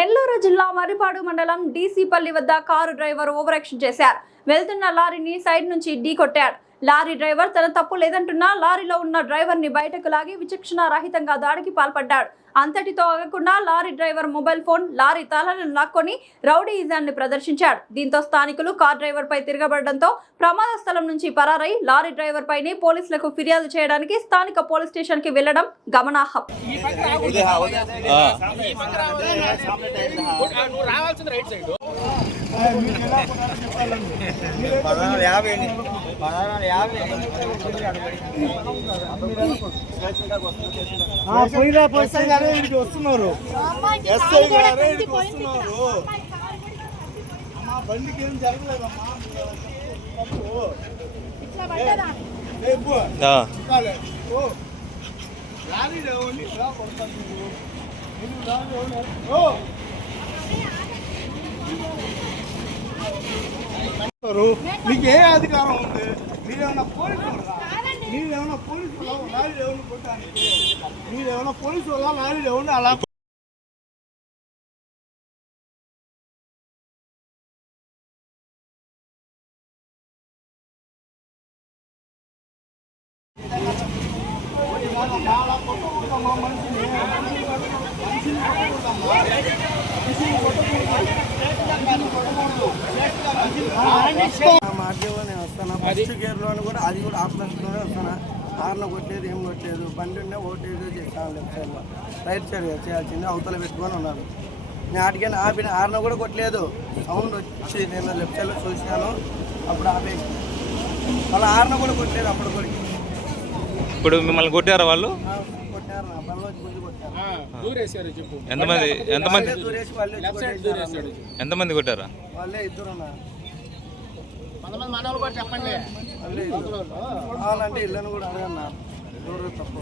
నెల్లూరు జిల్లా మర్రిపాడు మండలం డీసీపల్లి వద్ద కారు డ్రైవర్ ఓవర్ యాక్షన్ చేశారు. వెళ్తున్న లారీని సైడ్ నుంచి ఢీకొట్టాడు. లారీ డ్రైవర్ తన తప్పు లేదంటున్నా లారీలో ఉన్న డ్రైవర్ ని బయటకు లాగి విచక్షణ రహితంగా దాడికి పాల్పడ్డాడు. అంతటితో ఆగకుండా lorry driver mobile phone, lorry తాళాలను లాక్కొని రౌడీయిజాన్ని ప్రదర్శించాడు. దీంతో స్థానికులు కార్ డ్రైవర్ పై తిరగబడడంతో ప్రమాద స్థలం నుంచి పరారై లారీ డ్రైవర్ పైనే పోలీసులకు ఫిర్యాదు చేయడానికి స్థానిక పోలీస్ స్టేషన్ కి వెళ్లడం గమనార్హం. వస్తున్నారు ఎస్ఐ గారే వస్తున్నారు. బండికి ఏం జరగలేదమ్మా. మీకు ఏ అధికారం ఉంది? మీరేమన్నా పోలీసు మీరేమన్నా పోలీసు లారీ ఎవరిని కొట్టడానికి? మీరేమన్నా పోలీసు వల్ల లారీ ఎవరిని అలా మార్గంలోనే వస్తాను. ఫస్ట్ గేర్లోనే కూడా అది కూడా ఆపరేషన్లోనే వస్తాను. హార్న్ కొట్టలేదు, ఏం కొట్టలేదు. బండి ఉండే ఓటేదో చేస్తాను. లెఫ్ట్ సైడ్లో రైట్ సైడ్ చేయాల్సింది అవతల పెట్టుకొని ఉన్నారు. నేను ఆటికైనా ఆపిన, హార్న్ కూడా కొట్టలేదు. సౌండ్ వచ్చి నేను లెఫ్ట్ సైడ్లో చూసినాను, అప్పుడు ఆపేసి వాళ్ళ హార్న్ కూడా కొట్టలేదు. అప్పుడు కూడా ఇప్పుడు మిమ్మల్ని కొట్టారా వాళ్ళు? కొట్టారు. నా పనిలో ముందు కొట్టారు. ఎంతమంది కొట్టారా? వాళ్ళే ఇద్దరు చెప్పండి. వాళ్ళే ఇద్దరు. వాళ్ళంటే ఇళ్ళని కూడా అడగన్నా. తప్పు